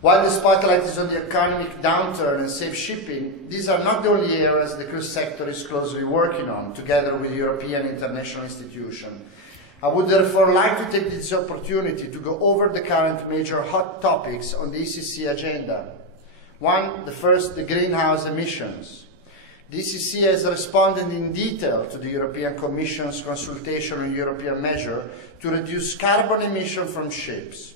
While the spotlight is on the economic downturn and safe shipping, these are not the only areas the cruise sector is closely working on, together with European international institutions. I would therefore like to take this opportunity to go over the current major hot topics on the ECC agenda. The first, the greenhouse emissions. The ECC has responded in detail to the European Commission's consultation on European measures to reduce carbon emissions from ships.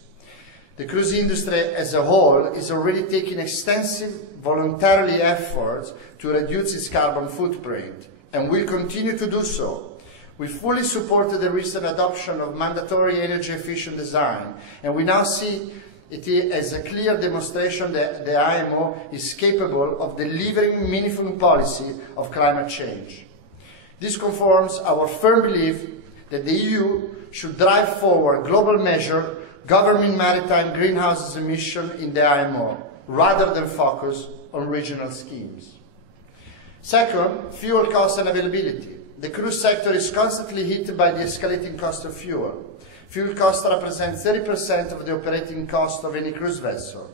The cruise industry as a whole is already taking extensive voluntary efforts to reduce its carbon footprint and will continue to do so. We fully supported the recent adoption of mandatory energy-efficient design, and we now see it as a clear demonstration that the IMO is capable of delivering meaningful policy of climate change. This confirms our firm belief that the EU should drive forward global measures governing maritime greenhouse emissions in the IMO, rather than focus on regional schemes. Second, fuel cost and availability. The cruise sector is constantly hit by the escalating cost of fuel. Fuel costs represent 30% of the operating cost of any cruise vessel.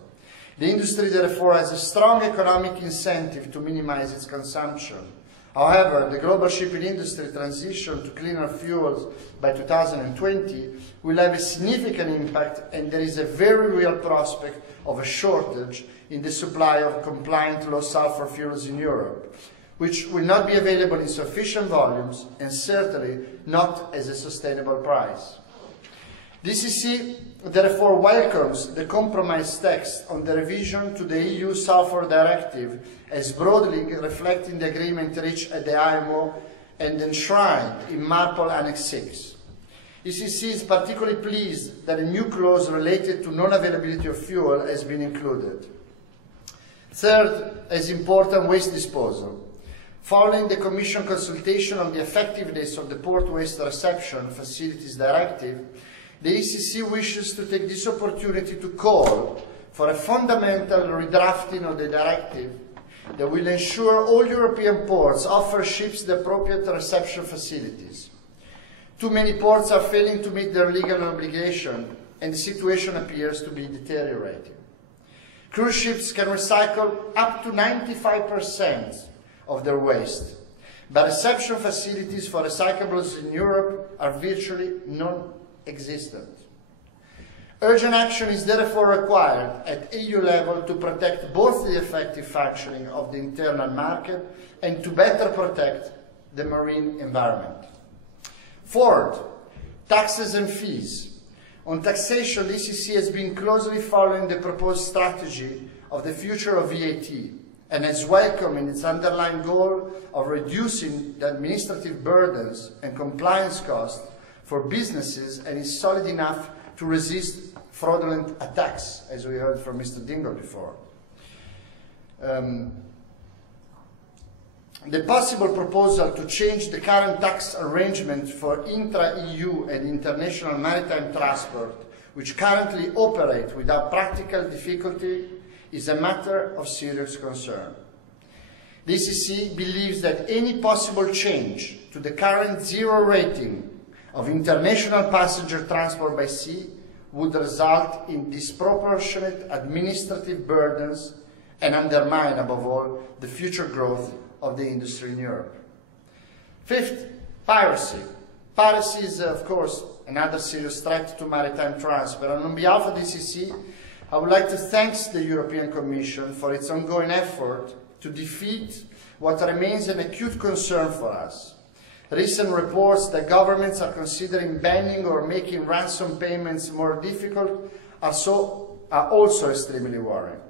The industry therefore has a strong economic incentive to minimize its consumption. However, the global shipping industry transition to cleaner fuels by 2020 will have a significant impact, and there is a very real prospect of a shortage in the supply of compliant low-sulfur fuels in Europe, which will not be available in sufficient volumes and certainly not at a sustainable price. The ECC therefore welcomes the compromise text on the revision to the EU Sulphur Directive as broadly reflecting the agreement reached at the IMO and enshrined in MARPOL Annex 6. ECC is particularly pleased that a new clause related to non-availability of fuel has been included. Third, as important, waste disposal. Following the Commission consultation on the effectiveness of the Port Waste Reception Facilities Directive, the ECC wishes to take this opportunity to call for a fundamental redrafting of the directive that will ensure all European ports offer ships the appropriate reception facilities. Too many ports are failing to meet their legal obligation, and the situation appears to be deteriorating. Cruise ships can recycle up to 95% of their waste, but reception facilities for recyclables in Europe are virtually non-existent. Urgent action is therefore required at EU level to protect both the effective functioning of the internal market and to better protect the marine environment. Fourth, taxes and fees. On taxation, the ECC has been closely following the proposed strategy of the future of VAT and has welcomed its underlying goal of reducing the administrative burdens and compliance costs for businesses, and is solid enough to resist fraudulent attacks, as we heard from Mr. Dingle before. The possible proposal to change the current tax arrangement for intra-EU and international maritime transport, which currently operate without practical difficulty, is a matter of serious concern. The ECC believes that any possible change to the current zero rating of international passenger transport by sea would result in disproportionate administrative burdens and undermine, above all, the future growth of the industry in Europe. Fifth, piracy. Piracy is, of course, another serious threat to maritime transport, and on behalf of the ECC, I would like to thank the European Commission for its ongoing effort to defeat what remains an acute concern for us. Recent reports that governments are considering banning or making ransom payments more difficult are also extremely worrying.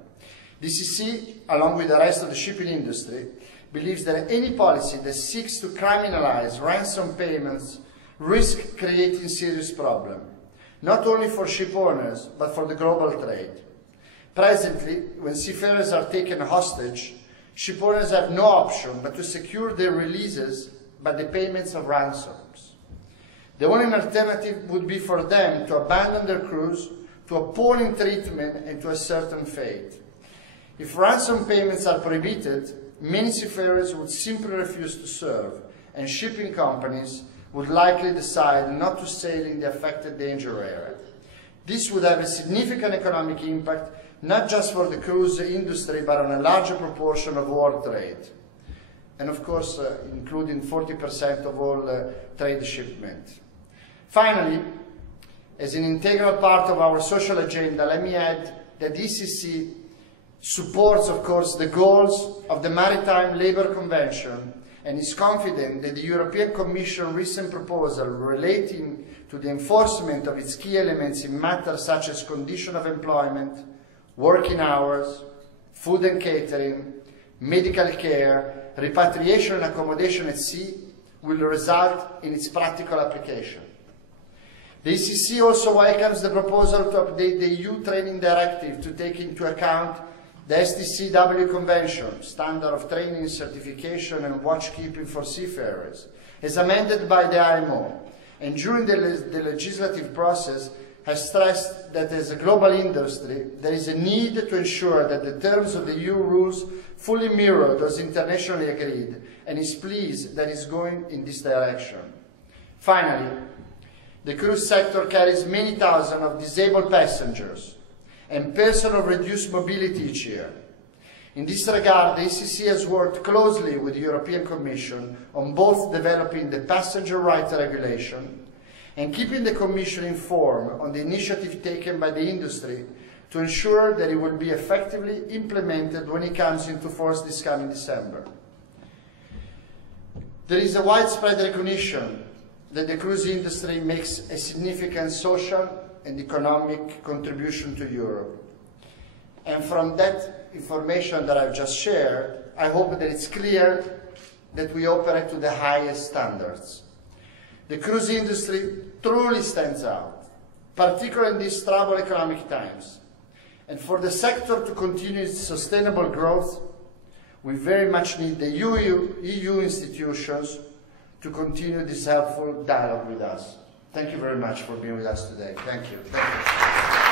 The ECC, along with the rest of the shipping industry, believes that any policy that seeks to criminalize ransom payments risks creating serious problems, not only for ship owners, but for the global trade. Presently, when seafarers are taken hostage, ship owners have no option but to secure their releases by the payments of ransoms. The only alternative would be for them to abandon their crews to appalling treatment and to a certain fate. If ransom payments are prohibited, many seafarers would simply refuse to serve, and shipping companies would likely decide not to sail in the affected danger area. This would have a significant economic impact, not just for the cruise industry, but on a larger proportion of world trade. And of course, including 40% of all trade shipment. Finally, as an integral part of our social agenda, let me add that ECC supports, of course, the goals of the Maritime Labour Convention and is confident that the European Commission recent proposal relating to the enforcement of its key elements in matters such as condition of employment, working hours, food and catering, medical care, repatriation and accommodation at sea will result in its practical application. The ECC also welcomes the proposal to update the EU Training Directive to take into account the STCW Convention, Standard of Training, Certification and Watchkeeping for Seafarers, as amended by the IMO, and during the legislative process has stressed that as a global industry, there is a need to ensure that the terms of the EU rules fully mirror those internationally agreed, and is pleased that it's going in this direction. Finally, the cruise sector carries many thousands of disabled passengers and persons of reduced mobility each year. In this regard, the ECC has worked closely with the European Commission on both developing the passenger rights regulation and keeping the Commission informed on the initiative taken by the industry to ensure that it will be effectively implemented when it comes into force this coming December. There is a widespread recognition that the cruise industry makes a significant social and economic contribution to Europe. And from that information that I've just shared, I hope that it's clear that we operate to the highest standards. The cruise industry truly stands out, particularly in these troubled economic times. And for the sector to continue its sustainable growth, we very much need the EU institutions to continue this helpful dialogue with us. Thank you very much for being with us today. Thank you. Thank you.